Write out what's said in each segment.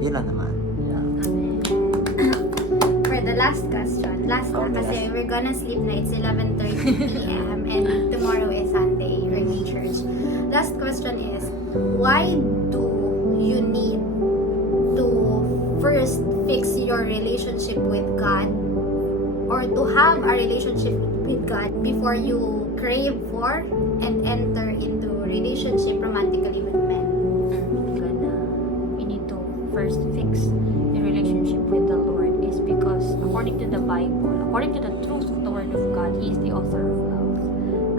Yun lang naman. Yeah. For the last question, last na kasi we're gonna sleep na, it's 11:30 p.m. and tomorrow is Sunday, early church. Last question is, why do you need to first fix your relationship with God or to have a relationship with God before you crave for and enter into relationship romantically with men? You need to first fix your relationship with the Lord is because according to the Bible, according to the truth of the Word of God, He is the author of love.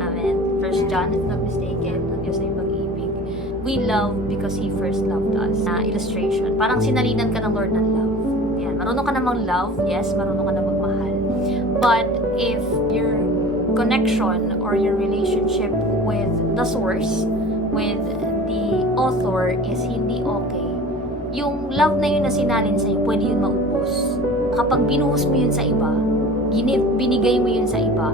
Amen. First John, if not mistaken, ang Diyos ay pag-ibig. We love because He first loved us. Illustration, parang sinalinan ka ng Lord ng love. Yan, marunong ka namang love, yes, marunong ka na magmahal. But if your connection or your relationship with the source, with the author is hindi okay, yung love na yun na sinalin sa'yo, pwede yun maubos. Kapag binuhos mo yun sa iba, binigay mo yun sa iba,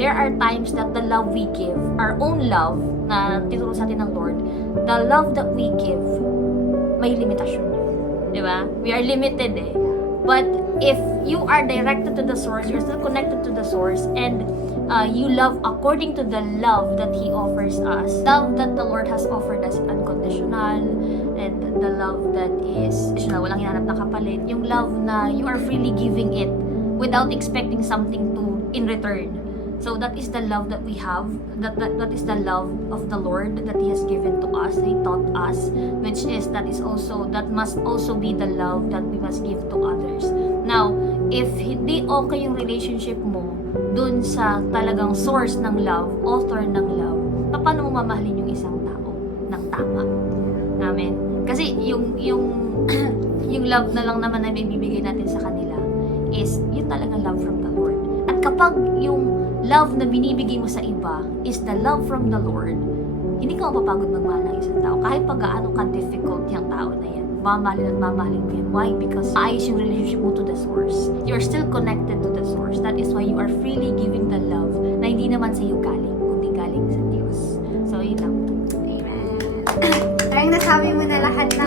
there are times that the love we give, our own love na tinuro sa atin ng Lord, the love that we give, may limitasyon yun. Diba? We are limited eh. But if you are directed to the source, you're still connected to the source, and you love according to the love that He offers us, love that the Lord has offered us, unconditional, and the love that is walang hinahanap na kapalit, yung love na you are freely giving it without expecting something to in return. So that is the love that we have, that is the love of the Lord that He has given to us, He taught us, which is that must also be the love that we must give to others. Now, if hindi okay yung relationship mo dun sa talagang source ng love, author ng love, paano mo mamahalin yung isang tao ng tama? Amen. Kasi yung yung love na lang naman na ibibigay natin sa kanila is yung talagang love from the Lord. At kapag yung love na binibigay mo sa iba is the love from the Lord, hindi ka mapapagod magmahal ng isang tao. Kahit pag gaano ka-difficult yung tao na yan, mamahalin at mamahalin mo yan. Why? Because ayos yung relationship mo to the source. You are still connected to the source. That is why you are freely giving the love na hindi naman sa iyo galing, kundi galing sa Diyos. So, yun lang. Amen. Parang nasabi mo na lahat na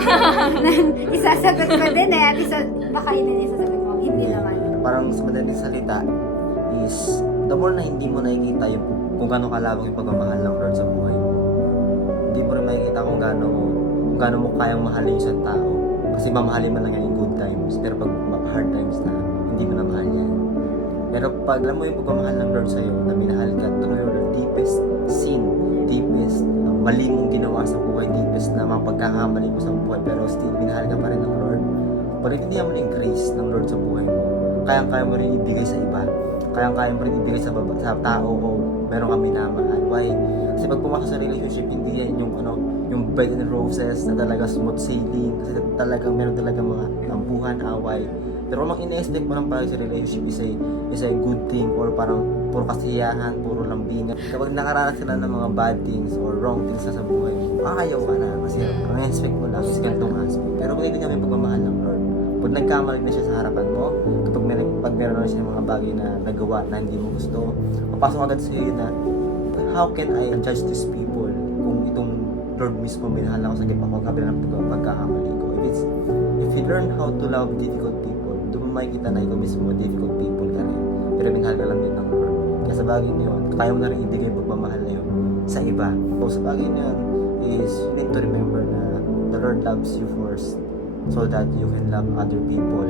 isasagot ko din eh. At baka yun na isasagot mo. Hindi naman. Parang sa madaling salita is the more na hindi mo nakikita yung kung gaano kalawang yung pagmamahal ng Lord sa buhay mo. Hindi mo rin makikita kung gaano mo kayang mahalin yung isang tao. Kasi mamahalin mo lang yan yung good times. Pero pag hard times na, hindi mo na mahal yan. Pero pag alam mo yung pagmamahal ng Lord sa'yo, na minahal ka through your deepest sin, deepest mali mong ginawa sa buhay, deepest na mga pagkakamali mo sa buhay, pero still minahal ka pa rin ng Lord. Pag itindihan mo na yung grace ng Lord sa buhay mo, kayang-kaya mo rin ibigay sa iba. Kayang-kaya mo rin ibigay sa tao o meron kang minamahal. Why? Kasi pag pumasok sa relationship, hindi yan yung bed and roses na talaga smooth sailing. Kasi talagang meron talaga mga tampuhan, away. Pero kung ina-expect mo lang parang sa relationship is a good thing or parang puro kasiyahan, puro lambingan. Kapag nakaranas sila ng mga bad things or wrong things sa buhay mo, ayaw ka na. Kasi ang expect mo lang is ganitong aspect. Pero kung hindi kami pagmamahal ng Lord, pag nagkamali na siya sa harapan mo, pag meron na siya mga bagay na nagawa na hindi mo gusto, papasok agad sa iyo na, how can I judge these people kung itong Lord mismo minahal ako sa kabila ng pagkakamali ko? If you learn how to love difficult people, doon mo makikita na ikaw mismo difficult people ka rin. Pero minahal ka lang din ng Lord. Kaya sa bagay na yun, kaya mo na rin ibigay yung pagmamahal na yun sa iba. So sa bagay na yun is, you need to remember na the Lord loves you first so that you can love other people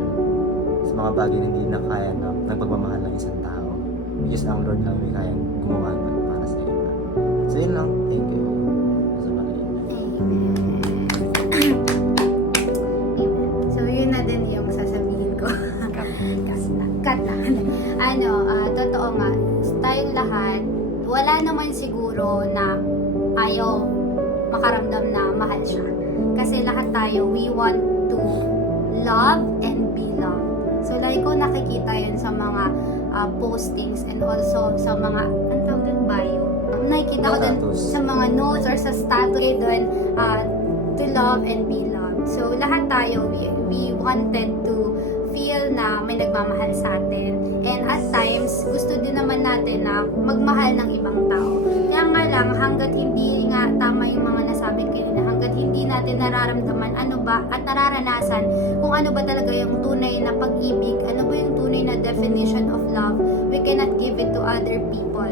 sa mga bagay na hindi na kaya ng pagmamahal ng isang tao. Just ang Lord lang may kayang gumawa nun para sa iba. So yun lang. Thank you. Sa bagay. So, yun na din yung sasabihin ko. Cut na. Totoo nga, tayong lahat, wala naman siguro na ayaw makaramdam na mahal siya. Kasi lahat tayo, we want to love and be loved. So, like ko nakikita yun sa mga postings and also sa mga, ang tawag dun, bio. Nakikita ko dun sa mga notes or sa status dun, to love and be loved. So, lahat tayo, we wanted to feel na may nagmamahal sa atin. And at times, gusto din naman natin na magmahal ng ibang tao. Kaya nga lang, hanggat hindi nga tama yung mga nasabi kanina, hanggat hanggat hindi natin nararamdaman ano ba at nararanasan kung ano ba talaga yung tunay na pag-ibig, ano ba yung tunay na definition of love, we cannot give it to other people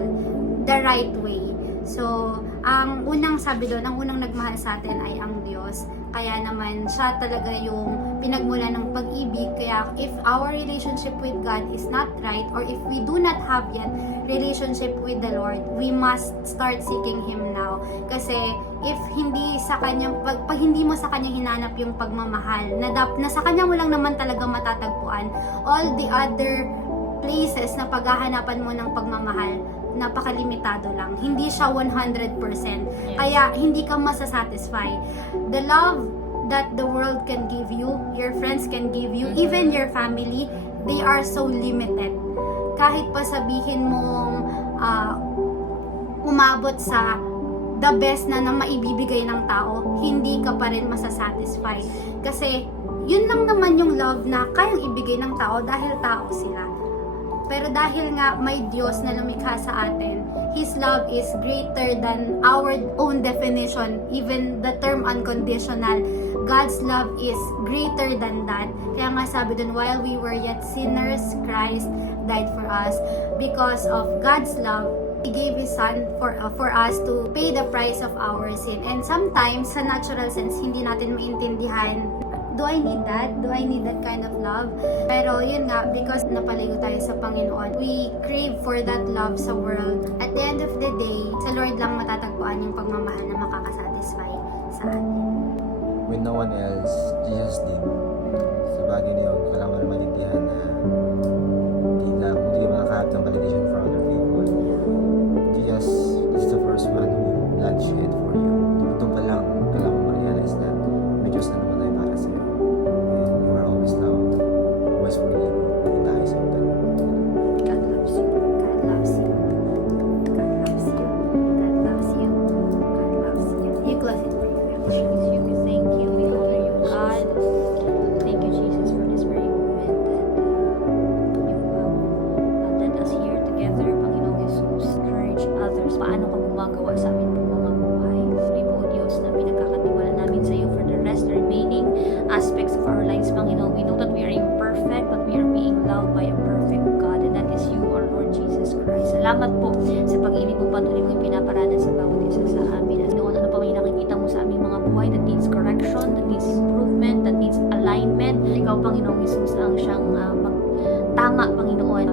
the right way. So, ang unang sabi doon, ang unang nagmahal sa atin ay ang Diyos. Kaya naman, siya talaga yung pinagmula ng pag-ibig. Kaya if our relationship with God is not right, or if we do not have yet relationship with the Lord, we must start seeking Him now. Kasi if hindi sa kanya, pag hindi mo sa kanya hinanap yung pagmamahal, na sa kanya mo lang naman talaga matatagpuan, all the other places na paghahanapan mo ng pagmamahal, napakalimitado lang. Hindi siya 100%. Kaya hindi ka masasatisfy. The love that the world can give you, your friends can give you, even your family, they are so limited. Kahit pa sabihin mong umabot sa the best na maibibigay ng tao, hindi ka pa rin masasatisfy. Kasi yun lang naman yung love na kayang ibigay ng tao dahil tao sila. Pero dahil nga may Diyos na lumikha sa atin, His love is greater than our own definition, even the term unconditional. God's love is greater than that. Kaya nga sabi dun, while we were yet sinners, Christ died for us. Because of God's love, He gave His Son for us to pay the price of our sin. And sometimes, sa natural sense, hindi natin maintindihan, do I need that? Do I need that kind of love? Pero yun nga, because napaligo tayo sa Panginoon, we crave for that love sa world. At the end of the day, sa Lord lang matatagpuan yung pagmamahal na makakasatisfy sa atin. When no one else, Jesus did. Sa bagay niyo, kailangan mo maintindihan na hindi ka makakahat ng validation from other people. Jesus is the first one who blood shed for you. Ito pa lang, kailangan mo ma-realize na may Diyos na naman tayo para sa'yo. And you are always loved, always forgiven. Hindi tayo sa iba. God loves you. God loves you. God loves you. God loves you. God loves you. You close it for you. Jesus, we thank you. We honor you, God. Thank you, Jesus, for this very moment that you've led us here together. Panginoong Jesus, encourage others. Paano ka gumagawa sa amin pong mga buhay? Puri po, Diyos, na pinagkakatiwala namin sa iyo for the rest, the remaining aspects of our lives, Panginoon. We know that we are imperfect, but we are being loved by a perfect God, and that is you, our Lord Jesus Christ. Salamat po sa pag-ibig mo patuloy mo yung pinaparanan sa bawat isa sa amin. At noon, ano pa may nakikita mo sa aming mga buhay that needs correction, that needs improvement, that needs alignment. Ikaw, Panginoong Jesus, ang siyang magtama, Panginoon.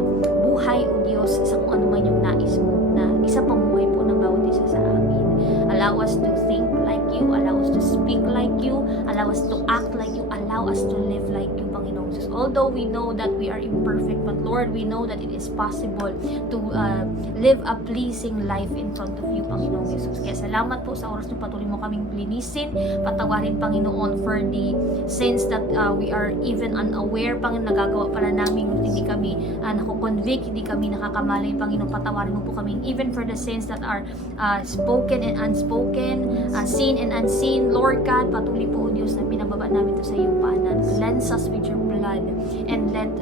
Buhay, O Diyos, sa kung ano man yung nais mo na isa pang buhay po ng bawat isa sa amin. Allow us to think like you, allow us to speak like you, allow us to act like you, allow us to live like you, Panginoon Jesus. Although we know that we are imperfect, but Lord, we know that it is possible to live a pleasing life in front of you, Panginoon Jesus. Kaya salamat po sa oras na patuloy mo kaming linisin, patawarin, Panginoon, for the sins that we are even unaware, Panginoon, nagagawa pala namin, hindi kami nakukonvict, hindi kami nakakamalay, Panginoon, patawarin mo po kami, even for the sins that are spoken and unspoken, seen and unseen. Lord God, patuloy po, O Diyos, na pinababa namin ito sa iyong paanan. Cleanse us with your blood and let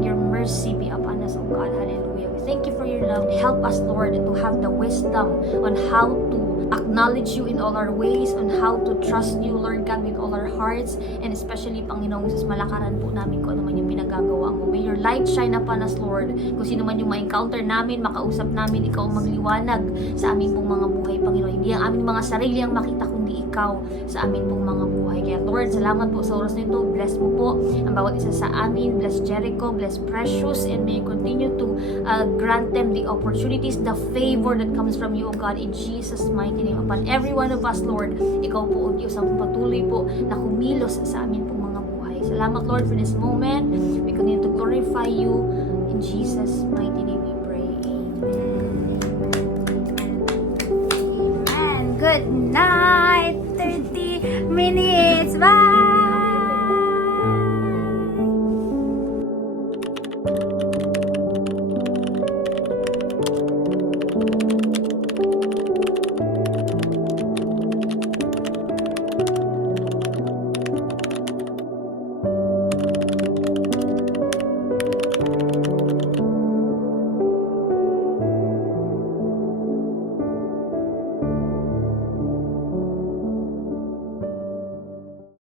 your mercy be upon us, O God. Hallelujah. We thank you for your love. Help us, Lord, to have the wisdom on how to acknowledge you in all our ways, on how to trust you, Lord God, with all our hearts, and especially, Panginoong Jesus, malakaran po namin kung ano man yung pinagagawa mo. May your light shine upon us, Lord. Kung sino man yung ma-encounter namin, makausap namin, ikaw ang magliwanag sa aming pong mga buhay, Panginoon. Hindi ang aming mga sarili ang makita, kundi ikaw sa aming pong mga buhay. Kaya, Lord, salamat po sa oras na ito. Bless mo po ang bawat isa sa amin. Bless Jericho, bless Precious, and may you continue to grant them the opportunities, the favor that comes from you, O God, in Jesus' mighty name. Upon every one of us, Lord, ikaw po, O Diyos, ang patuloy po na kumilos sa amin pong mga buhay. Salamat, Lord, for this moment. We continue to glorify you. In Jesus' mighty name we pray. Amen. Amen. Good night. 30 minutes. Bye.